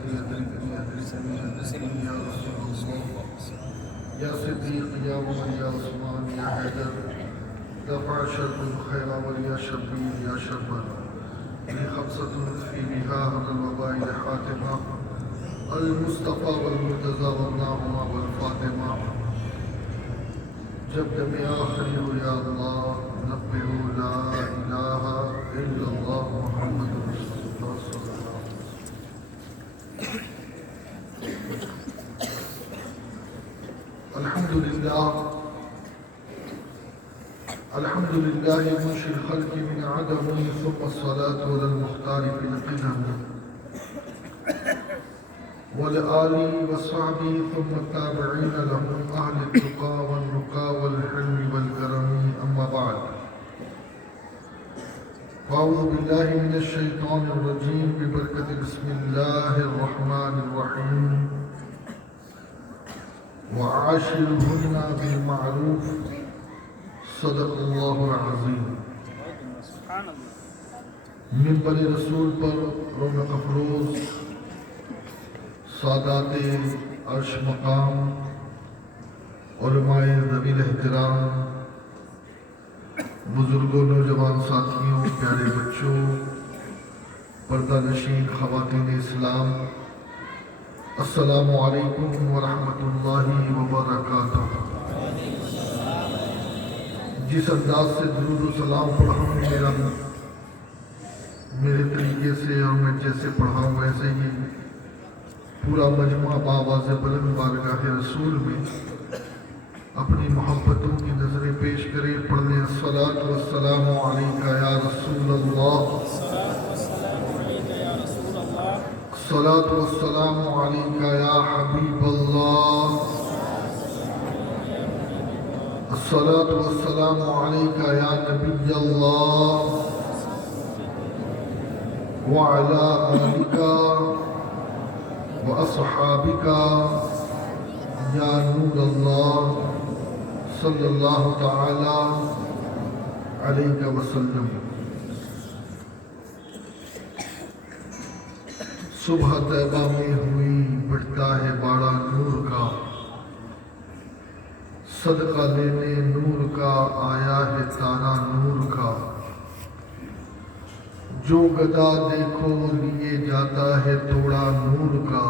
يا رسول الله يا صديق يا عمر يا عثمان يا حيدر دفع شرب الخير وليا شبير يا شبر لي خمسة في بها من الوباء حاتمة المصطفى والمرتضى والنعمة والفاطمة جب دم آخری ہو یا اللہ نبہ لا الہ الا اللہ محمد رسول اللہ صلی اللہ علیہ وسلم الحمد لله منشئ الخلق من عدم ثم الصلاة على المختار في القدم والآل وصحبه ثم التابعين لهم أهل التقى والرقى والحلم والكرم أما بعد فأعوذ بالله من الشيطان الرجيم ببركة بسم الله الرحمن الرحيم وعاشرهن بالمعروف صدق اللہ العظیم. منبر رسول پر رونق افروز سادات عرش مقام علماء ذوی الاحترام بزرگوں نوجوان ساتھیوں پیارے بچوں پردہ نشین خواتین اسلام السلام علیکم ورحمۃ اللہ وبرکاتہ. جس انداز سے درود و سلام پڑھا ہوں میرے طریقے سے اور میں جیسے پڑھا ہوں ویسے ہی پورا مجمع بآواز بلند بارگاہ رسول میں اپنی محبتوں کی نظریں پیش کرے. پڑھنے الصلاۃ والسلام علیک یا رسول اللہ، الصلاۃ والسلام علیک یا حبیب اللہ، الصلاۃ والسلام علیک یا نبی اللہ وعلی آلک واصحابک یا نور اللہ صلی اللہ تعالی علیہ وسلم. صبح طیبہ میں ہوئی بڑھتا ہے باڑا نور کا، صدقہ لینے نور کا آیا ہے تارا نور کا. جو گدا دیکھو لیے جاتا ہے توڑا نور کا،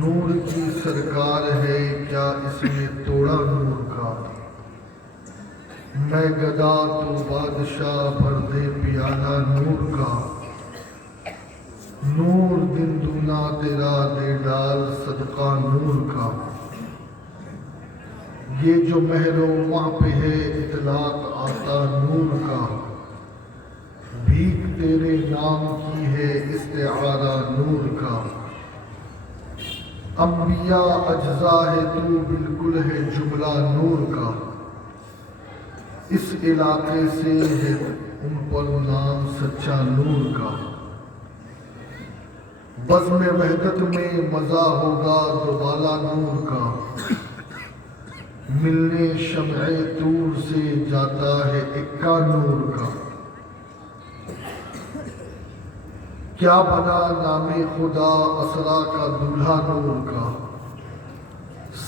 نور کی سرکار ہے کیا اس میں توڑا نور کا. میں گدا تو بادشاہ بھر دے پیالہ نور کا، نور دن دونا تیرا دے ڈال صدقہ نور کا. یہ جو مہر و ماہ پہ ہے اطلاق آتا نور کا، بھیک تیرے نام کی ہے استعارہ نور کا. انبیاء اجزا ہے تو بالکل ہے جملہ نور کا، اس علاقے سے ہے ان پر نام سچا نور کا. بزم وحدت میں مزہ ہوگا دوبالا نور کا، ملنے شمع طور سے جاتا ہے اکا نور کا. کیا بنا نام خدا اسرا کا دولہا نور کا،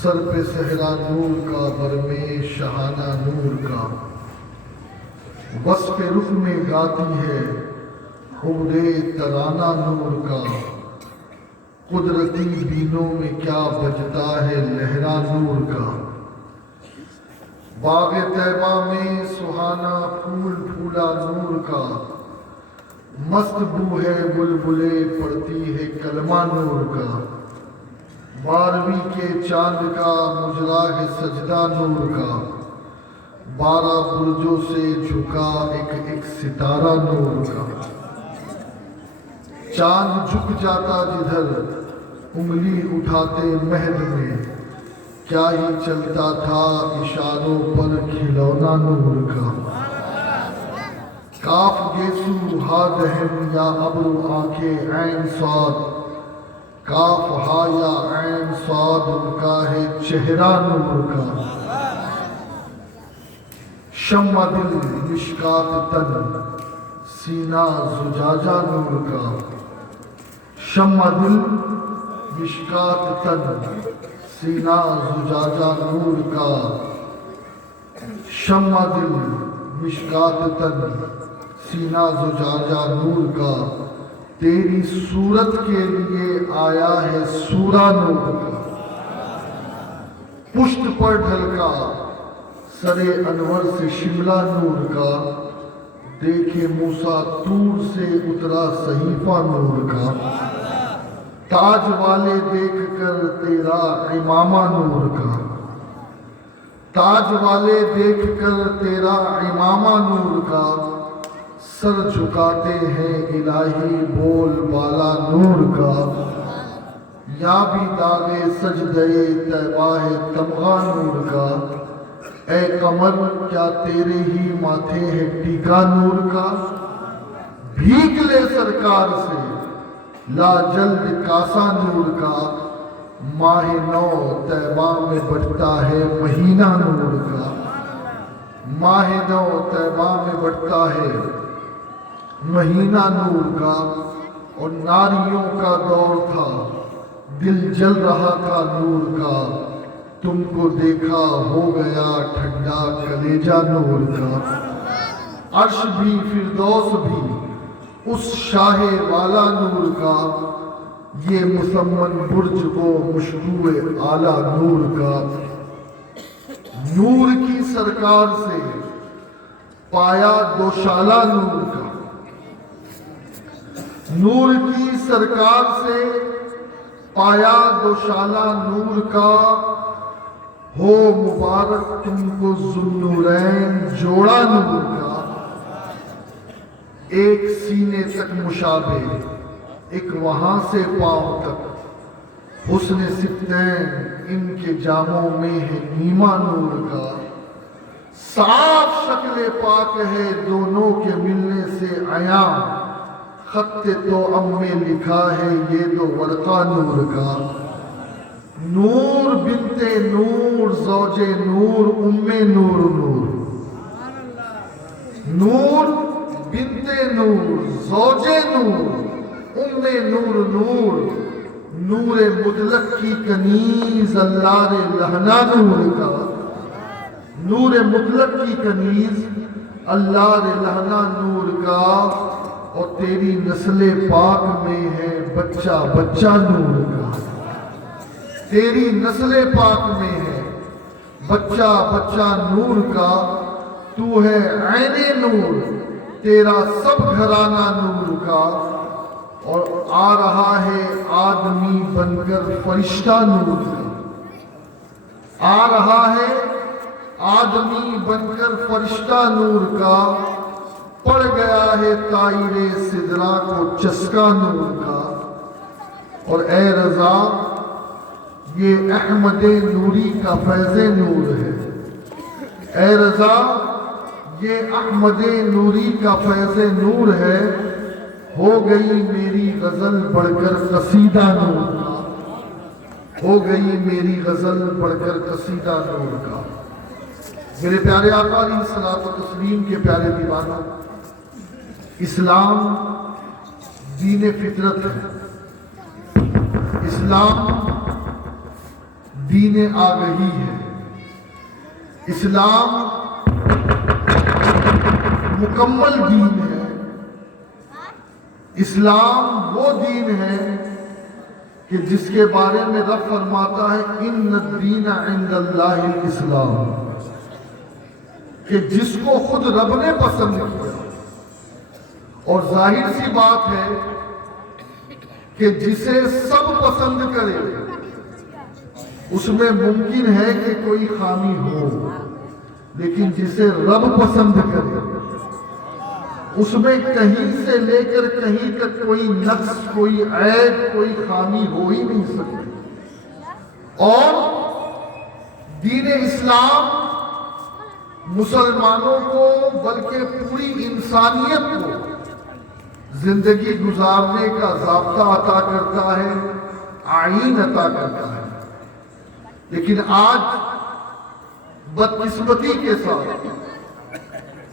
سر پہ صحرا نور کا برمے شہانہ نور کا. وصف رخ میں گاتی ہے حور ترانہ نور کا، قدرتی بینوں میں کیا بجتا ہے لہرا نور کا. باغ طیبہ میں سہانا پھول پھولا نور کا، مست بو ہے بلبلے پڑتی ہے کلمہ نور کا. 12ویں کے چاند کا مجرا ہے سجدہ نور کا، 12 برجوں سے جھکا ایک ایک ستارہ نور کا. چاند جھک جاتا جدھر انگلی اٹھاتے مہد میں، کیا ہی چلتا تھا اشاروں پر کھلونا نور کا. کاف گیسو ہا دہن یا ابرو آنکھیں عین صاد، کاف ہا یا عین صاد ان کا ہے چہرہ نور کا. شمع دل مشکات تن سینہ زجاجہ نور کا، شمع دل مشکات تن سینہ زجاجہ نور کا، شمع دل مشکات تن سینہ زجاجہ نور کا، تیری صورت کے لیے آیا ہے سورہ نور کا، پشت پر ڈھلکا سرے انور سے شملہ نور کا، دیکھے موسیٰ طور سے اترا صحیفہ نور کا، تاج والے دیکھ کر تیرا امامہ نور کا، تاج والے دیکھ کر تیرا امامہ نور کا، سر جھکاتے ہیں الہی بول بالا نور کا، یا بھی داغے سجدے طیبہ ہے تمغہ نور کا، اے قمر کیا تیرے ہی ماتھے ہے ٹیکا نور کا، بھیگ لے سرکار سے لا جلد کاسا نور کا، ماہ نو طیبہ میں بڑھتا ہے مہینہ نور کا، ماہ نو طیبہ میں بڑھتا ہے مہینہ نور کا، اور ناریوں کا دور تھا دل جل رہا تھا نور کا، تم کو دیکھا ہو گیا ٹھنڈا کلیجہ نور کا، عرش بھی فردوس بھی اس شاہ والا نور کا، یہ مسمن برج کو مشبوع اعلیٰ نور کا، نور کی سرکار سے پایا دوشالہ نور کا، نور کی سرکار سے پایا دوشالہ نور کا، ہو مبارک تم کو ذوالنورین جوڑا نور کا، ایک سینے تک مشابہ ایک وہاں سے پاؤں تک، حسن ستین ان کے جاموں میں ہے نیمہ نور کا، صاف شکل پاک ہے دونوں کے ملنے سے عیاں، خط توأم میں لکھا ہے یہ دو ورقہ نور کا، نور بنت نور زوج نور ام نور نور، نور بنت نور زوج نور ام نور نور، نور مطلق کی کنیز اللہ لہنا نور کا، نور مطلق کی کنیز اللہ لہنا نور کا، اور تیری نسل پاک میں ہے بچہ بچہ نور کا، تیری نسل پاک میں ہے بچہ بچہ نور کا، تو ہے عین نور تیرا سب گھرانہ نور کا، اور آ رہا ہے آدمی بن کر فرشتہ نور کا، آ رہا ہے آدمی بن کر فرشتہ نور کا، پڑ گیا ہے طائر سدرہ کو چسکا نور کا، اور اے رضا یہ احمد نوری کا فیض نور ہے، اے رضا یہ احمد نوری کا فیض نور ہے، ہو گئی میری غزل بڑھ کر قصیدہ نور کا، ہو گئی میری غزل بڑھ کر قصیدہ نور کا۔ میرے پیارے آقا علیہ الصلوۃ والتسلیم کے پیارے دیوانوں، اسلام دین فطرت ہے، اسلام دین آگہی ہے، اسلام مکمل دین ہے، اسلام وہ دین ہے کہ جس کے بارے میں رب فرماتا ہے ان الدین عند اللہ الاسلام، کہ جس کو خود رب نے پسند کیا، اور ظاہر سی بات ہے کہ جسے سب پسند کرے اس میں ممکن ہے کہ کوئی خامی ہو، لیکن جسے رب پسند کرے اس میں کہیں سے لے کر کہیں تک کوئی نقص، کوئی عیب، کوئی خامی ہو ہی نہیں سکتی۔ اور دین اسلام مسلمانوں کو بلکہ پوری انسانیت کو زندگی گزارنے کا ضابطہ عطا کرتا ہے، آئین عطا کرتا ہے، لیکن آج بدقسمتی کے ساتھ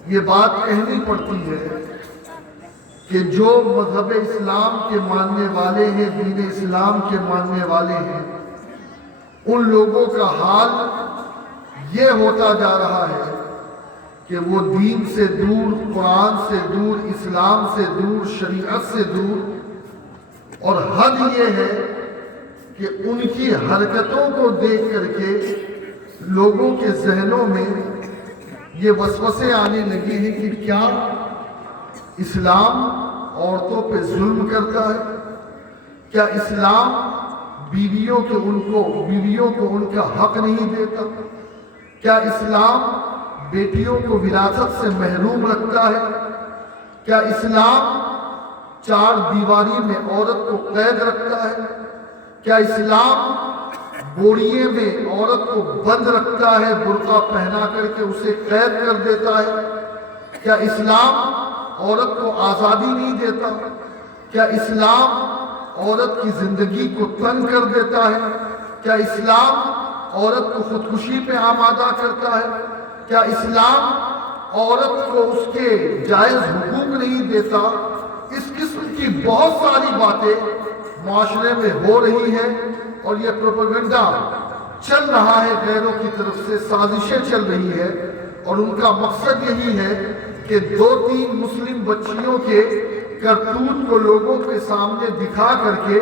یہ بات کہنی پڑتی ہے کہ جو مذہب اسلام کے ماننے والے ہیں، دین اسلام کے ماننے والے ہیں، ان لوگوں کا حال یہ ہوتا جا رہا ہے کہ وہ دین سے دور، قرآن سے دور، اسلام سے دور، شریعت سے دور، اور حد یہ ہے کہ ان کی حرکتوں کو دیکھ کر کے لوگوں کے ذہنوں میں یہ وسوسے آنے لگے ہیں کہ کیا اسلام عورتوں پہ ظلم کرتا ہے؟ کیا اسلام بیویوں کو ان کا حق نہیں دیتا؟ کیا اسلام بیٹیوں کو وراثت سے محروم رکھتا ہے؟ کیا اسلام چار دیواری میں عورت کو قید رکھتا ہے؟ کیا اسلام بوریے میں عورت کو بند رکھتا ہے، برقع پہنا کر کے اسے قید کر دیتا ہے؟ کیا اسلام عورت کو آزادی نہیں دیتا؟ کیا اسلام عورت کی زندگی کو تنگ کر دیتا ہے؟ کیا اسلام عورت کو خودکشی پہ آمادہ کرتا ہے؟ کیا اسلام عورت کو اس کے جائز حقوق نہیں دیتا؟ اس قسم کی بہت ساری باتیں معاشرے میں ہو رہی ہیں، اور یہ پروپیگنڈا چل رہا ہے، غیروں کی طرف سے سازشیں چل رہی ہے، اور ان کا مقصد یہی ہے کہ 2-3 مسلم بچیوں کے کرتوت کو لوگوں کے سامنے دکھا کر کے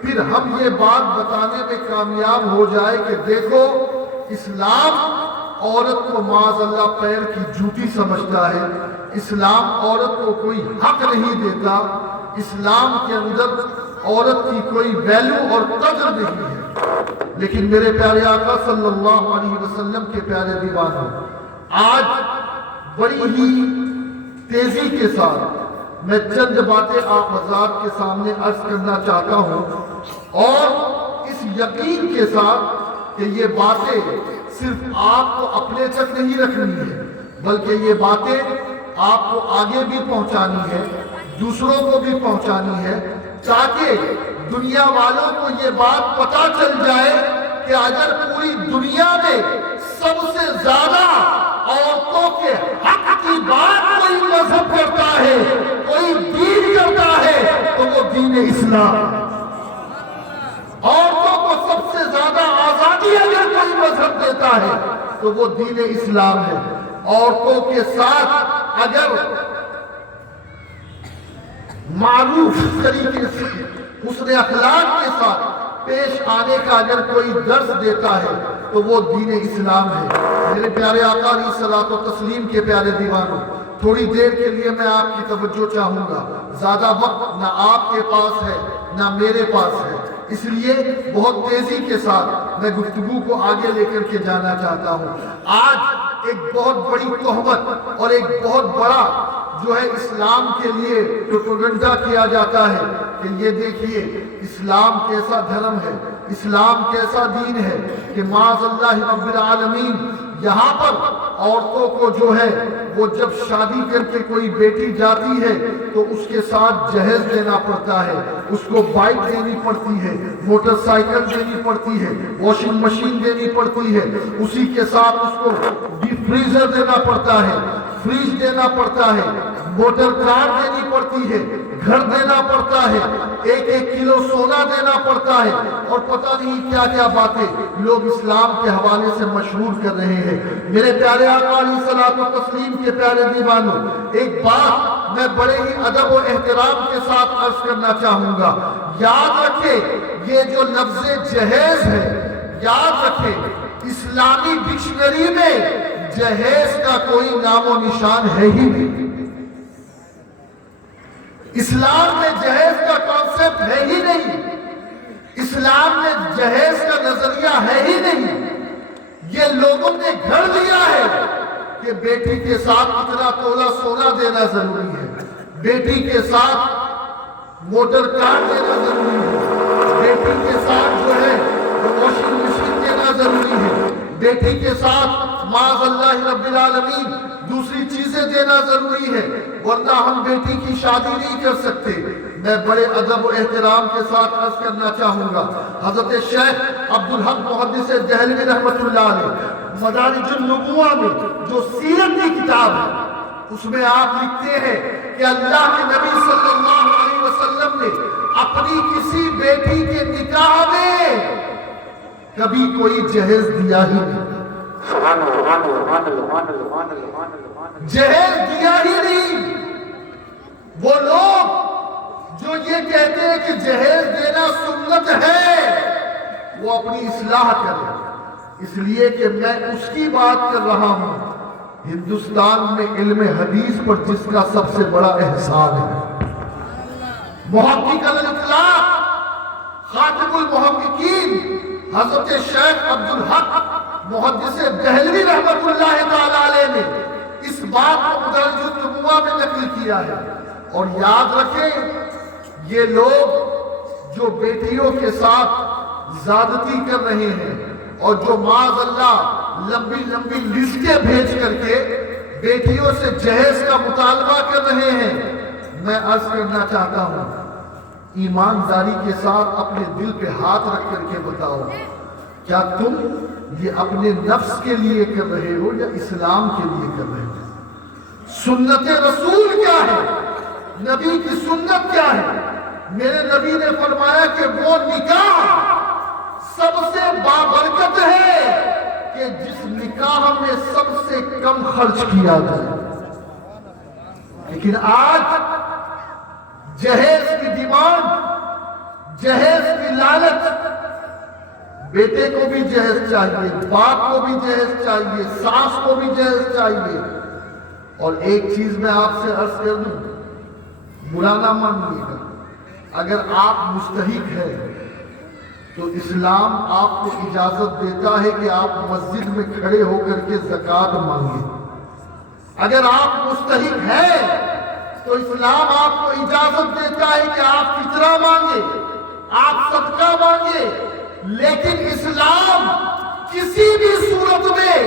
پھر ہم یہ بات بتانے میں کامیاب ہو جائے کہ دیکھو اسلام عورت کو معاذ اللہ پیر کی جوتی سمجھتا ہے، اسلام عورت کو کوئی حق نہیں دیتا، اسلام کے اندر عورت کی کوئی ویلیو اور قدر نہیں ہے۔ لیکن میرے پیارے آقا صلی اللہ علیہ وسلم کے پیارے دیوانوں، آج بڑی ہی تیزی کے ساتھ میں چند باتیں آپ حضرات کے سامنے عرض کرنا چاہتا ہوں، اور اس یقین کے ساتھ کہ یہ باتیں صرف آپ کو اپنے تک نہیں رکھنی ہے، بلکہ یہ باتیں آپ کو آگے بھی پہنچانی ہے، دوسروں کو بھی پہنچانی ہے، تاکہ دنیا والوں کو یہ بات پتہ چل جائے کہ اگر پوری دنیا میں سب سے زیادہ عورتوں کے حق کی بات کوئی مذہب کرتا ہے، کوئی دین کرتا ہے، تو وہ دین اسلام۔ عورتوں کو سب سے زیادہ آزادی اگر کوئی مذہب دیتا ہے تو وہ دین اسلام ہے۔ عورتوں کے ساتھ اگر معروف طریقے سے حسن اخلاق کے ساتھ پیش آنے کا اگر کوئی درس دیتا ہے تو وہ دین اسلام ہے۔ میرے پیارے آقا علیہ الصلوۃ والتسلیم کے پیارے دیوانوں، تھوڑی دیر کے لیے میں آپ کی توجہ چاہوں گا، زیادہ وقت نہ آپ کے پاس ہے نہ میرے پاس ہے، اس لیے بہت تیزی کے ساتھ میں گفتگو کو آگے لے کر کے جانا چاہتا ہوں۔ آج ایک بہت بڑی تہمت اور ایک بہت بڑا جو ہے اسلام کے لیے پروپیگنڈا کیا جاتا ہے کہ یہ دیکھیے اسلام کیسا دھرم ہے، اسلام کیسا دین ہے کہ معاذ اللہ رب العالمین یہاں پر عورتوں کو جو ہے وہ جب شادی کر کے کوئی بیٹی جاتی ہے تو اس کے ساتھ جہیز دینا پڑتا ہے، اس کو بائک دینی پڑتی ہے، موٹر سائیکل دینی پڑتی ہے، واشنگ مشین دینی پڑتی ہے، اسی کے ساتھ اس کو ڈیپ فریزر دینا پڑتا ہے، فریج دینا پڑتا ہے، موٹر کار دینی پڑتی ہے، گھر دینا پڑتا ہے، 1-1 کلو سونا دینا پڑتا ہے، اور پتہ نہیں کیا کیا باتیں لوگ اسلام کے حوالے سے مشہور کر رہے ہیں۔ میرے پیارے آقا علیہ الصلوۃ والتسلیم کے پیارے دیوانوں، ایک بات میں بڑے ہی ادب و احترام کے ساتھ عرض کرنا چاہوں گا، یاد رکھیں یہ جو لفظ جہیز ہے، یاد رکھیں اسلامی ڈکشنری میں جہیز کا کوئی نام و نشان ہے ہی نہیں۔ اسلام میں جہیز کا کانسیپٹ ہے ہی نہیں، اسلام میں جہیز کا نظریہ ہے ہی نہیں۔ یہ لوگوں نے گھڑ دیا ہے کہ بیٹی کے ساتھ اتنا تولہ سونا دینا ضروری ہے، بیٹی کے ساتھ موٹر کار دینا ضروری ہے، بیٹی کے ساتھ جو ہے واشنگ مشین دینا ضروری ہے، بیٹی کے ساتھ معاذ اللہ رب العالمین دوسری چیزیں دینا ضروری ہے، ورنہ ہم بیٹی کی شادی نہیں کر سکتے۔ میں بڑے ادب و احترام کے ساتھ عرض کرنا چاہوں گا، حضرت شیخ عبدالحق محدث دہلوی رحمۃ اللہ علیہ مدارج النبوہ میں جو سیرت کی کتاب ہے اس میں آپ لکھتے ہیں کہ اللہ کے نبی صلی اللہ علیہ وسلم نے اپنی کسی بیٹی کے نکاح میں کبھی کوئی جہیز دیا ہی نہیں، جہیز دیا ہی نہیں۔ وہ لوگ جو یہ کہتے ہیں کہ جہیز دینا سنت ہے، وہ اپنی اصلاح کریں، اس لیے کہ میں اس کی بات کر رہا ہوں ہندوستان میں علم حدیث پر جس کا سب سے بڑا احسان ہے۔ محقق الاطلاق خاتم المحققین حضرت شیخ عبدالحق محدث دہلوی رحمت اللہ تعالی علیہ نے اس بات کو مدرج النبوہ میں نقل کیا ہے۔ اور یاد رکھیں، یہ لوگ جو بیٹیوں کے ساتھ زیادتی کر رہے ہیں اور جو معاذ اللہ لمبی لمبی لسٹیں بھیج کر کے بیٹیوں سے جہیز کا مطالبہ کر رہے ہیں، میں عرض کرنا چاہتا ہوں ایمانداری کے ساتھ اپنے دل پہ ہاتھ رکھ کر کے بتاؤ، کیا تم یہ اپنے نفس کے لیے کر رہے ہو یا اسلام کے لیے کر رہے ہو؟ سنت رسول کیا ہے؟ نبی کی سنت کیا ہے؟ میرے نبی نے فرمایا کہ وہ نکاح سب سے بابرکت ہے کہ جس نکاح میں سب سے کم خرچ کیا جائے۔ لیکن آج جہیز کی ڈیمانڈ، جہیز کی لالچ، بیٹے کو بھی جہیز چاہیے، باپ کو بھی جہیز چاہیے، ساس کو بھی جہیز چاہیے۔ اور ایک چیز میں آپ سے عرض کر دوں، برا نہ مانیے گا، اگر آپ مستحق ہیں تو اسلام آپ کو اجازت دیتا ہے کہ آپ مسجد میں کھڑے ہو کر کے زکوٰۃ مانگیں۔ اگر آپ مستحق ہیں تو اسلام آپ کو اجازت دیتا ہے کہ آپ فطرہ مانگیں، آپ صدقہ مانگیں۔ لیکن اسلام کسی بھی صورت میں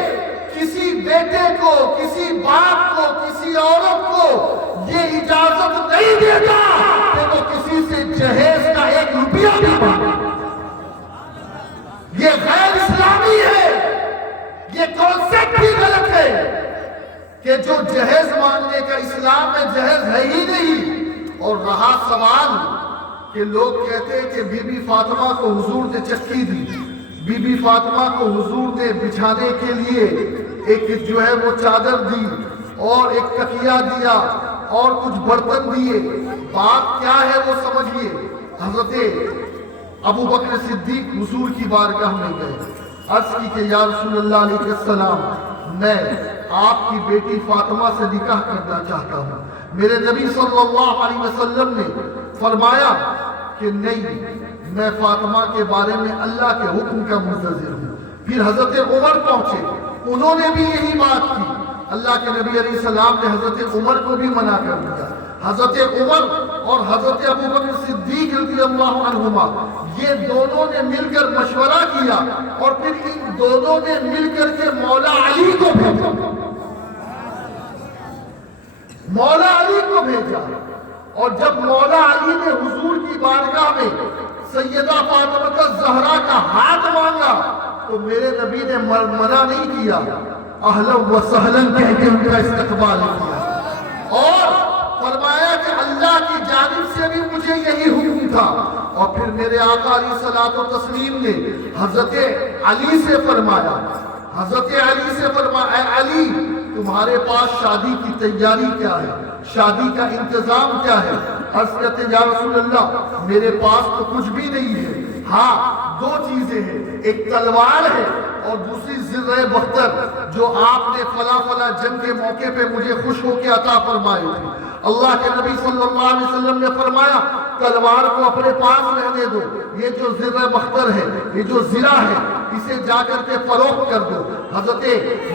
کسی بیٹے کو، کسی باپ کو، کسی عورت کو یہ اجازت نہیں دیتا کہ وہ کسی سے جہیز کا 1 روپیہ بھی مانگے۔ یہ غیر اسلامی ہے، یہ کانسیپٹ ہی غلط ہے کہ جو جہیز مانگنے کا اسلام میں جہیز ہے ہی نہیں۔ اور رہا سوال کہ لوگ کہتے ہیں کہ بی بی فاطمہ کو حضور نے چکی دی، بی بی فاطمہ کو حضور نے بچھانے کے لیے ایک جو ہے وہ چادر دی اور ایک تکیہ دیا اور کچھ برتن دیے۔ بات کیا ہے وہ سمجھیے۔ حضرت ابو بکر صدیق حضور کی بارگاہ میں گئے، عرض کی کہ یا رسول اللہ علیہ السلام، میں آپ کی بیٹی فاطمہ سے نکاح کرنا چاہتا ہوں۔ میرے نبی صلی اللہ علیہ وسلم نے فرمایا کہ نہیں، میں فاطمہ کے بارے میں اللہ کے حکم کا منتظر ہوں۔ پھر حضرت عمر پہنچے، انہوں نے بھی یہی بات کی۔ اللہ کے نبی علیہ السلام نے حضرت عمر کو بھی منع کر دیا۔ حضرت عمر اور حضرت ابو بکر صدیق رضی اللہ عنہما یہ دونوں نے مل کر مشورہ کیا اور پھر ان دونوں نے مل کر کے مولا علی کو بھیجا، مولا علی کو بھیجا۔ اور جب مولا علی نے حضور کی بارگاہ میں سیدہ فاطمہ الزہرا کا ہاتھ مانگا تو میرے نبی نے منع نہیں کیا، اہلا و سہلا کہہ کے ان کا استقبال کیا اور فرمایا کہ اللہ کی جانب سے بھی مجھے یہی حکم تھا۔ اور پھر میرے آقا علیہ الصلوۃ والتسلیم نے حضرت علی سے فرمایا، حضرت علی سے فرمایا، اے علی تمہارے پاس شادی کی تیاری کیا ہے، شادی کا انتظام کیا ہے؟ عرض کرتے یا رسول اللہ میرے پاس تو کچھ بھی نہیں ہے، ہاں 2 چیزیں ہیں، ایک تلوار ہے اور دوسری زر بختر جو آپ نے فلاں فلاں جنگ کے موقع پہ مجھے خوش ہو کے عطا فرمائی تھی۔ اللہ کے نبی صلی اللہ علیہ وسلم نے فرمایا تلوار کو اپنے پاس رہنے دو، یہ جو زر بختر ہے، یہ جو زرہ ہے، اسے جا کر کے فروخت کر دو۔ حضرت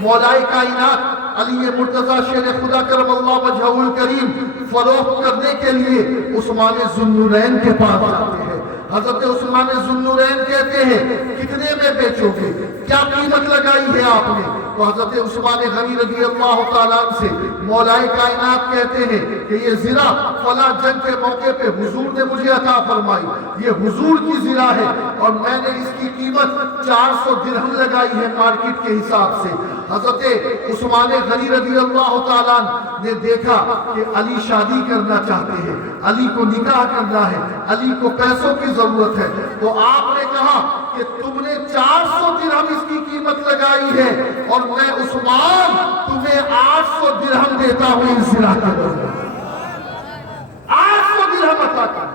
مولائے کائنات علی مرتضیٰ شیر خدا کرم اللہ وجہہ الکریم فروخت کرنے کے لیے عثمان ذو النورین کے پاس جاتے ہیں۔ حضرت عثمان ذو النورین کہتے ہیں کتنے میں بیچو گے، کیا قیمت لگائی ہے آپ نے؟ تو حضرت عثمان غنی رضی اللہ تعالیٰ عنہ سے مولائے کائنات کہتے ہیں کہ یہ زرہ فلاں جنگ کے موقع پہ حضور نے مجھے عطا فرمائی، یہ حضور کی زرہ ہے اور میں نے اس کی قیمت 400 درہم لگائی ہے مارکیٹ کے حساب سے۔ حضرت عثمان غنی رضی اللہ تعالیٰ نے دیکھا کہ علی شادی کرنا چاہتے ہیں، علی کو نکاح کرنا ہے، علی کو پیسوں کی ضرورت ہے، تو آپ نے کہا کہ تم نے 400 درہم اس کی قیمت لگائی ہے اور میں عثمان تمہیں 800 درہم دیتا ہوں اس زنا کے بدلے، 800 درہم عطا کر۔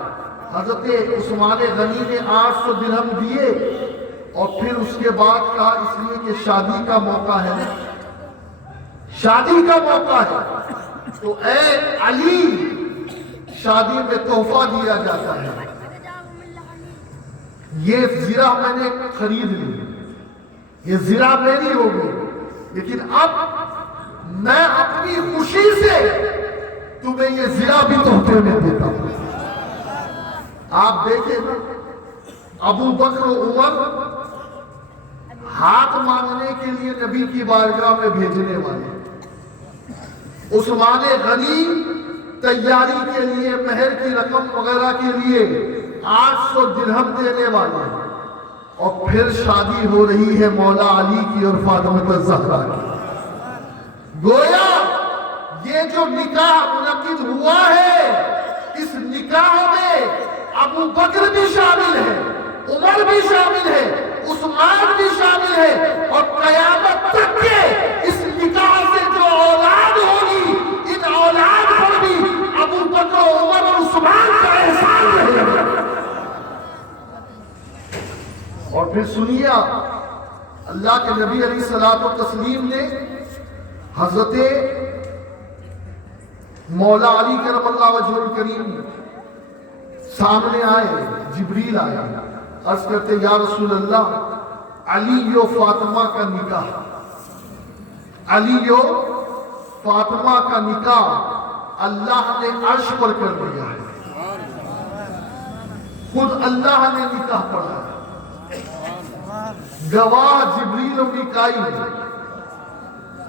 حضرت عثمان غنی نے 800 درہم دیے اور پھر اس کے بعد کہا اس لیے کہ شادی کا موقع ہے، شادی کا موقع ہے تو اے علی شادی میں تحفہ دیا جاتا ہے، یہ زرہ میں نے خرید لی، یہ زرہ میری ہو گئی، لیکن اب میں اپنی خوشی سے تمہیں یہ زرہ بھی تحفے میں دیتا ہوں۔ آپ دیکھیں نا ابو بکر و عمر ہاتھ مانگنے کے لیے نبی کی بارگاہ میں بھیجنے والے، عثمان غنی تیاری کے لیے مہر کی رقم وغیرہ کے لیے 800 درہم دینے والے، اور پھر شادی ہو رہی ہے مولا علی کی اور فاطمہ الزہرا کی۔ گویا یہ جو نکاح منعقد ہوا ہے اس نکاح میں ابو بکر بھی شامل ہے، عمر بھی شامل ہے، عثمان بھی شامل ہے، اور قیامت تک کے اس نکاح سے جو اولاد ہوگی ان اولاد پر بھی ابو بکر عمر اور عثمان کا احسان رہے گا۔ اور پھر سنیے اللہ کے نبی علیہ الصلوۃ والتسلیم نے حضرت مولا علی کرم اللہ وجہہ الکریم سامنے آئے، جبریل آیا، عرض کرتے یا رسول اللہ علی و فاطمہ کا نکاح، علی و فاطمہ کا نکاح اللہ نے عرش پر کر دیا ہے، خود اللہ نے نکاح پڑھا ہے، گواہ جبریل و میکائیل،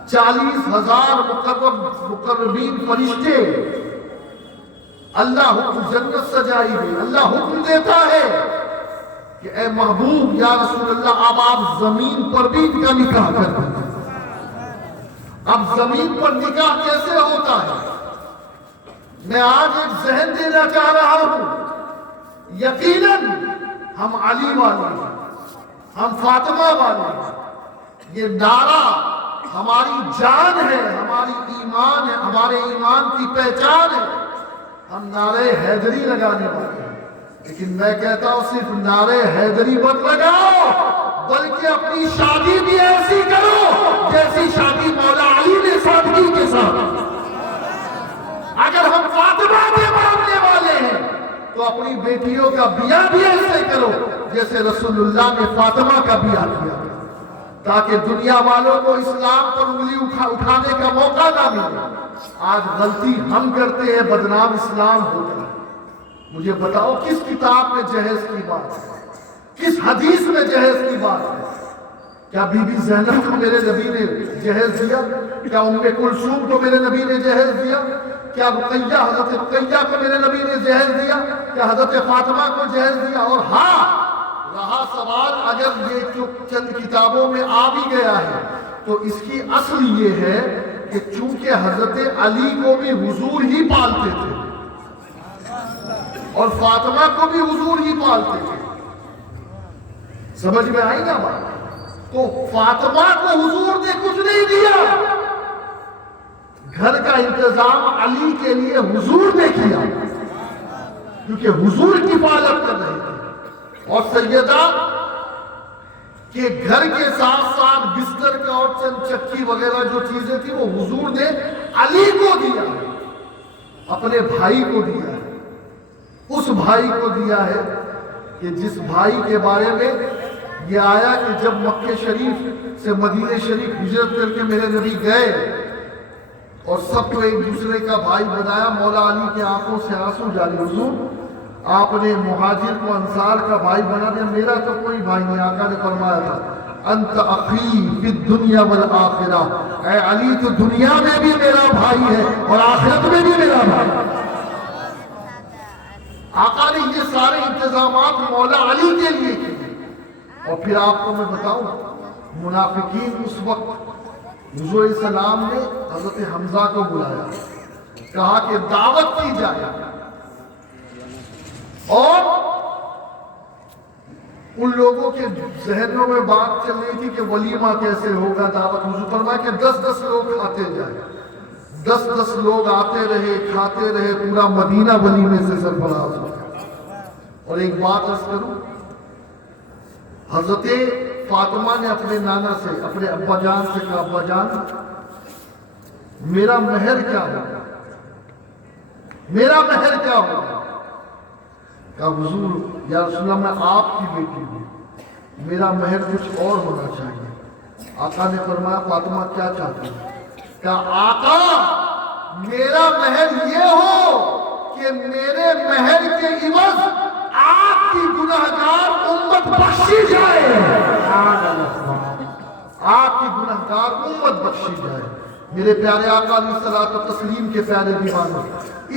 40,000 مقربین فرشتے، اللہ حکم جنت سجائی ہے، اللہ حکم دیتا ہے کہ اے محبوب یا رسول اللہ اب آپ زمین پر بھی ان کا نکاح کر دیں۔ اب زمین پر نکاح کیسے ہوتا ہے؟ میں آج ایک ذہن دینا چاہ رہا ہوں، یقیناً ہم علی والے ہیں، ہم فاطمہ والے ہیں، یہ نعرہ ہماری جان ہے، ہماری ایمان ہے، ہمارے ایمان کی پہچان ہے، ہم نعرے حیدری لگانے والے ہیں، لیکن میں کہتا ہوں صرف نعرے حیدری مت لگاؤ بلکہ اپنی شادی بھی ایسی کرو جیسی شادی مولا علی نے سادگی کے ساتھ۔ اگر ہم فاطمہ کے ماننے والے ہیں تو اپنی بیٹیوں کا بیاہ بھی ایسے کرو جیسے رسول اللہ نے فاطمہ کا بیاہ کیا، تاکہ دنیا والوں کو اسلام پر انگلی اٹھانے کا موقع نہ ملے۔ آج غلطی ہم کرتے ہیں، بدنام اسلام ہوتا ہے۔ مجھے بتاؤ کس کتاب میں جہیز کی بات ہے، کس حدیث میں جہیز کی بات ہے؟ کیا بی بی زینب کو میرے نبی نے جہیز دیا؟ کیا ام کلثوم کو میرے نبی نے جہیز دیا؟ کیا رقیہ حضرت رقیہ کو میرے نبی نے جہیز دیا؟ کیا حضرت فاطمہ کو جہیز دیا؟ اور ہاں رہا سوال اگر یہ جو چند کتابوں میں آ بھی گیا ہے تو اس کی اصل یہ ہے کہ چونکہ حضرت علی کو بھی حضور ہی پالتے تھے اور فاطمہ کو بھی حضور ہی پالتے تھے، سمجھ میں آئی نا بات؟ تو فاطمہ کو حضور نے کچھ نہیں دیا، گھر کا انتظام علی کے لیے حضور نے کیا کیونکہ حضور کفالت کر رہے تھے، اور سیدہ کہ گھر کے ساتھ ساتھ بستر کا اور چند چکی وغیرہ جو چیزیں تھی وہ حضور نے علی کو دیا، اپنے بھائی کو دیا، اس بھائی کو دیا ہے کہ جس بھائی کے بارے میں یہ آیا کہ جب مکہ شریف سے مدینہ شریف ہجرت کر کے میرے نبی گئے اور سب کو ایک دوسرے کا بھائی بنایا، مولا علی کی آنکھوں سے آنسو جاری، حضور آپ نے مہاجر کو انصار کا بھائی بنا دیا، میرا تو کوئی بھائی نہیں۔ آقا نے فرمایا تھا انت اخی فی الدنیا والآخرہ، اے علی تو دنیا میں بھی میرا بھائی ہے اور آخرت میں بھی میرا بھائی۔ آقا نے یہ سارے انتظامات مولا علی کے لیے کیے۔ اور پھر آپ کو میں بتاؤں، منافقین اس وقت حضور علیہ السلام نے حضرت حمزہ کو بلایا، کہا کہ دعوت کی جائے، اور ان لوگوں کے ذہنوں میں بات چل رہی تھی کہ ولیمہ کیسے ہوگا، دعوت۔ حضور فرمایا کہ 10 لوگ کھاتے جائیں۔ 10 لوگ آتے رہے، کھاتے رہے، پورا مدینہ ولیمے سے سرفراز ہو گیا۔ اور ایک بات عرض کروں، حضرت فاطمہ نے اپنے نانا سے، اپنے ابا جان سے کہا، ابا جان میرا مہر کیا ہوگا، میرا مہر کیا ہوگا؟ کہا حضور یا رسول اللہ میں آپ کی بیٹی ہوں، میرا مہر کچھ اور ہونا چاہیے۔ آقا نے فرمایا فاطمہ کیا چاہتی ہے؟ کہا آقا میرا مہر یہ ہو کہ میرے مہر کے عوض آپ کی گناہگار امت بخشی جائے، آپ کی گناہگار امت بخشی جائے۔ میرے پیارے آقا علیہ الصلوۃ والتسلیم کے پیارے دیوانوں،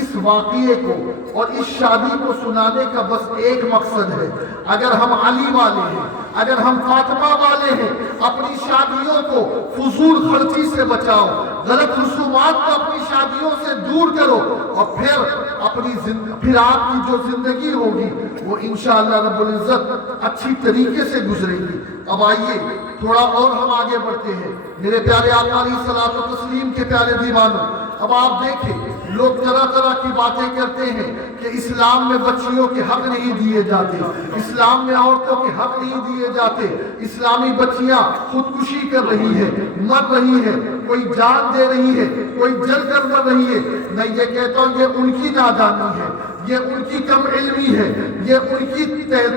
اس واقعے کو اور اس شادی کو سنانے کا بس ایک مقصد ہے۔ اگر ہم علی والے ہیں، اگر ہم فاطمہ والے ہیں، اپنی شادیوں کو فضول خرچی سے بچاؤ، غلط رسومات کو اپنی شادیوں سے دور کرو، اور پھر آپ کی جو زندگی ہوگی وہ انشاءاللہ رب العزت اچھی طریقے سے گزرے گی۔ اب آئیے تھوڑا اور ہم آگے بڑھتے ہیں میرے پیارے آقا علیہ الصلوۃ والتسلیم کے پیارے دیوانوں۔ اب آپ دیکھیں لوگ طرح طرح کی باتیں کرتے ہیں کہ اسلام میں بچیوں کے حق نہیں دیے جاتے، اسلام میں عورتوں کے حق نہیں دیے جاتے، اسلامی بچیاں خودکشی کر رہی ہیں، مر رہی ہیں، کوئی جان دے رہی ہے، کوئی جل کر مر رہی ہے۔ میں یہ کہتا ہوں یہ ان کی نادانی ہے، یہ ان کی کم علمی ہے، یہ ان کی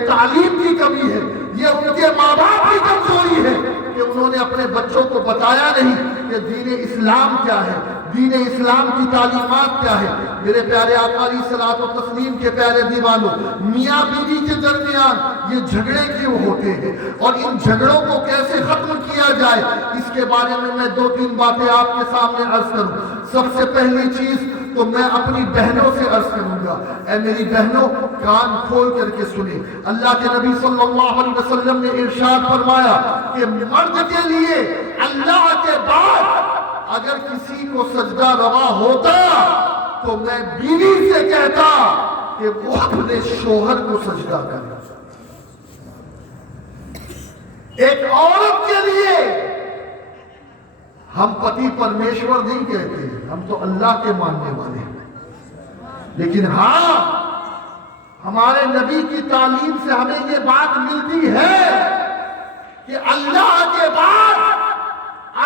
تعلیم کی کمی ہے، یہ ان کے ماں باپ کی کمزوری ہے کہ انہوں نے اپنے بچوں کو بتایا نہیں کہ دین اسلام کیا ہے، دین اسلام کی تعلیمات کیا ہے۔ میرے پیارے آقا علیہ الصلوۃ والتسلیم کے پیارے دیوانوں، میاں بیوی کے درمیان یہ جھگڑے کیوں ہوتے ہیں اور ان جھگڑوں کو کیسے ختم کیا جائے، اس کے بارے میں 2-3 باتیں آپ کے سامنے عرض کروں۔ سب سے پہلی چیز تو میں اپنی بہنوں سے عرض کروں گا، اے میری بہنوں کان کھول کر کے سنیں۔ اللہ کے نبی صلی اللہ علیہ وسلم نے ارشاد فرمایا کہ مرد کے لیے اللہ کے بعد اگر کسی کو سجدہ روا ہوتا تو میں بیوی سے کہتا کہ وہ اپنے شوہر کو سجدہ کرے۔ ایک عورت کے لیے ہم پتی پرمیشور نہیں کہتے، ہم تو اللہ کے ماننے والے ہیں، لیکن ہاں ہمارے نبی کی تعلیم سے ہمیں یہ بات ملتی ہے کہ اللہ کے بعد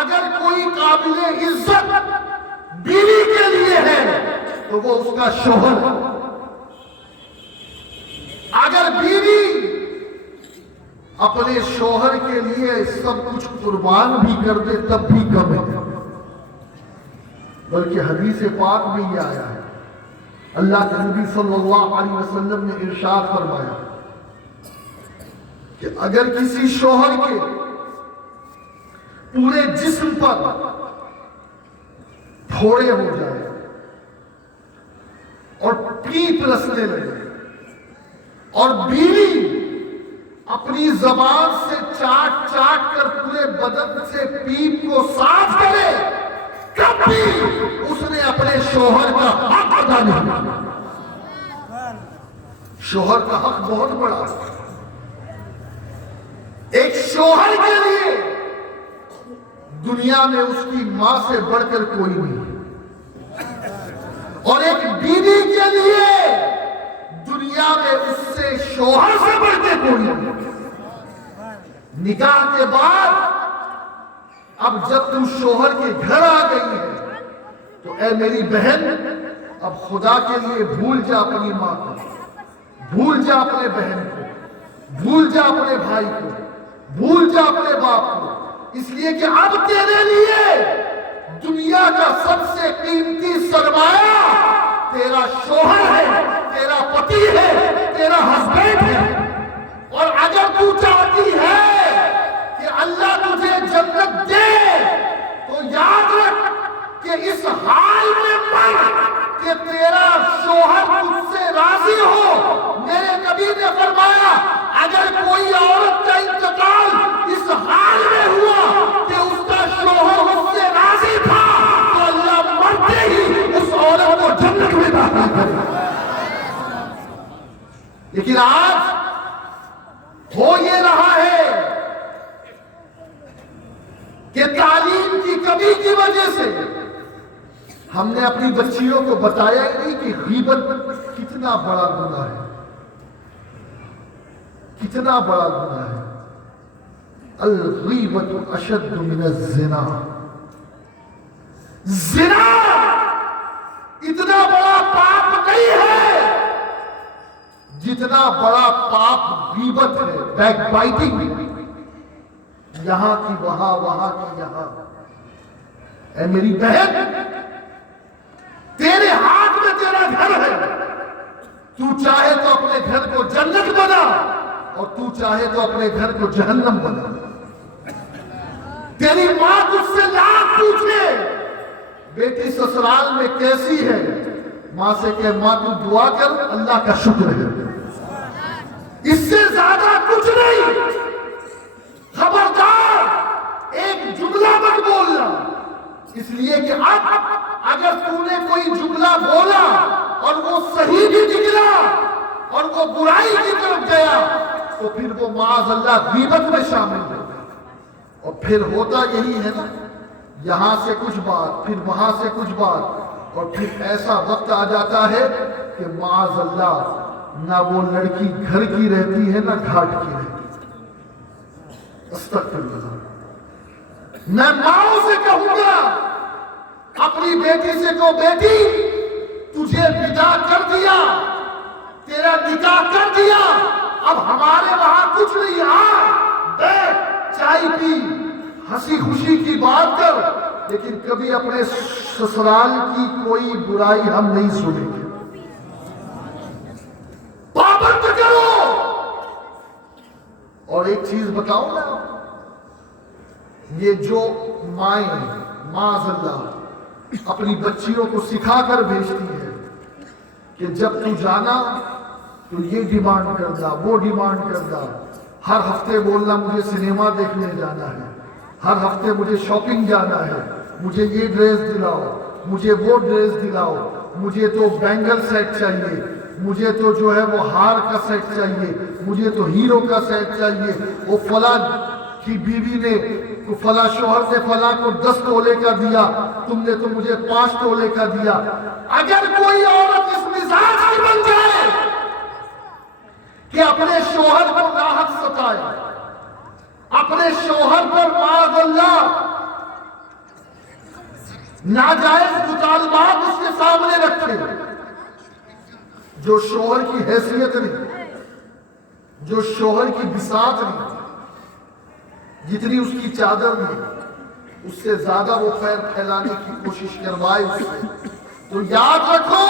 اگر کوئی قابل عزت بیوی کے لیے ہے تو وہ اس کا شوہر۔ اگر بیوی اپنے شوہر کے لیے سب کچھ قربان بھی کر دے تب بھی کم ہے، بلکہ حدیث پاک میں یہ آیا ہے، اللہ کے نبی صلی اللہ علیہ وسلم نے ارشاد فرمایا کہ اگر کسی شوہر کے پورے جسم پر پھوڑے ہو جائے اور پیپ رسنے لگے اور بیوی اپنی زبان سے چاٹ چاٹ کر پورے بدن سے پیپ کو صاف کرے، کبھی اس نے اپنے شوہر کا حق ادا نہیں کیا۔ شوہر کا حق بہت بڑا ہے۔ ایک شوہر کے لیے دنیا میں اس کی ماں سے بڑھ کر کوئی نہیں، اور ایک بیوی کے لیے دنیا میں اس سے شوہر سے بڑھ کے کوئی نہیں۔ نکاح کے بعد اب جب تم شوہر کے گھر آ گئی ہے تو اے میری بہن اب خدا کے لیے بھول جا اپنی ماں کو، بھول جا اپنے بہن کو، بھول جا اپنے بھائی کو، بھول جا اپنے باپ کو، اس لیے کہ اب تیرے لیے دنیا کا سب سے قیمتی سرمایہ تیرا شوہر ہے، تیرا پتی ہے، تیرا ہسبینڈ ہے۔ اور اگر تو چاہتی ہے کہ اللہ تجھے جنت دے تو یاد رکھ کہ اس حال میں مر کہ تیرا شوہر تجھ سے راضی ہو۔ میرے نبی نے فرمایا اگر کوئی عورت کا انتقال اس حال میں ہوا کہ اس کا شوہر اس سے ہو یہ رہا ہے کہ تعلیم کی کمی کی وجہ سے ہم نے اپنی بچیوں کو بتایا ہی نہیں کہ غیبت کتنا بڑا گناہ ہے، کتنا بڑا گناہ ہے۔ الغیبت اشد من الزنا، زنا اتنا بڑا پاپ نہیں ہے جتنا بڑا پاپ غیبت ہے، بیک بائٹنگ، یہاں کی وہاں، وہاں کی یہاں۔ اے میری بہن، تیرے ہاتھ میں تیرا گھر ہے، تو چاہے تو اپنے گھر کو جنت بنا اور تو چاہے تو اپنے گھر کو جہنم بنا۔ تیری ماں تجھ سے لاکھ پوچھے بیٹی سسرال میں کیسی ہے، ماں سے کہ ماں تو دعا کر، اللہ کا شکر ہے، اس سے زیادہ کچھ نہیں۔ خبردار ایک جملہ مت بولنا، اس لیے کہ اب اگر تو نے کوئی جملہ بولا اور وہ صحیح بھی نکلا اور وہ برائی کی طرف گیا تو پھر وہ معاذ اللہ غیبت میں شامل ہو، اور پھر ہوتا یہی ہے نا، یہاں سے کچھ بات، پھر وہاں سے کچھ بات، اور پھر ایسا وقت آ جاتا ہے کہ معاذ اللہ نہ وہ لڑکی گھر کی رہتی ہے نہ گھاٹ کی رہتی۔ استغفر اللہ۔ میں ماں سے کہوں گا اپنی بیٹی سے، کو بیٹی تجھے ودا کر دیا، تیرا نکاح کر دیا، اب ہمارے وہاں کچھ نہیں، بیٹھ چائے پی، ہنسی خوشی کی بات کر، لیکن کبھی اپنے سسرال کی کوئی برائی ہم نہیں سنیں گے۔ پابند کرو۔ اور ایک چیز بتاؤں نا، یہ جو مائیں معاذ اللہ اپنی بچیوں کو سکھا کر بھیجتی ہے کہ جب تو جانا تو یہ ڈیمانڈ کرنا، وہ ڈیمانڈ کرنا، ہر ہفتے بولنا مجھے سنیما دیکھنے جانا ہے، ہر ہفتے مجھے شاپنگ جانا ہے، مجھے یہ ڈریس دلاؤ، مجھے وہ ڈریس دلاؤ، مجھے تو بینگل سیٹ چاہیے، مجھے تو جو ہے وہ ہار کا سیٹ چاہیے، مجھے تو ہیرو کا سیٹ چاہیے، وہ فلاں کی بیوی نے، فلاں شوہر نے فلاں کو 10 تولے کا دیا، تم نے تو مجھے 5 تولے کا دیا۔ اگر کوئی عورت اس مزاج کی بن جائے کہ اپنے شوہر کو راحت ستائے، اپنے شوہر پر معاذ اللہ ناجائز مطالبات اس کے سامنے رکھے، جو شوہر کی حیثیت نہیں، جو شوہر کی بساط نہیں، جتنی اس کی چادر نہیں، اس سے زیادہ وہ خیر پھیلانے کی کوشش کروائے اس سے، تو یاد رکھو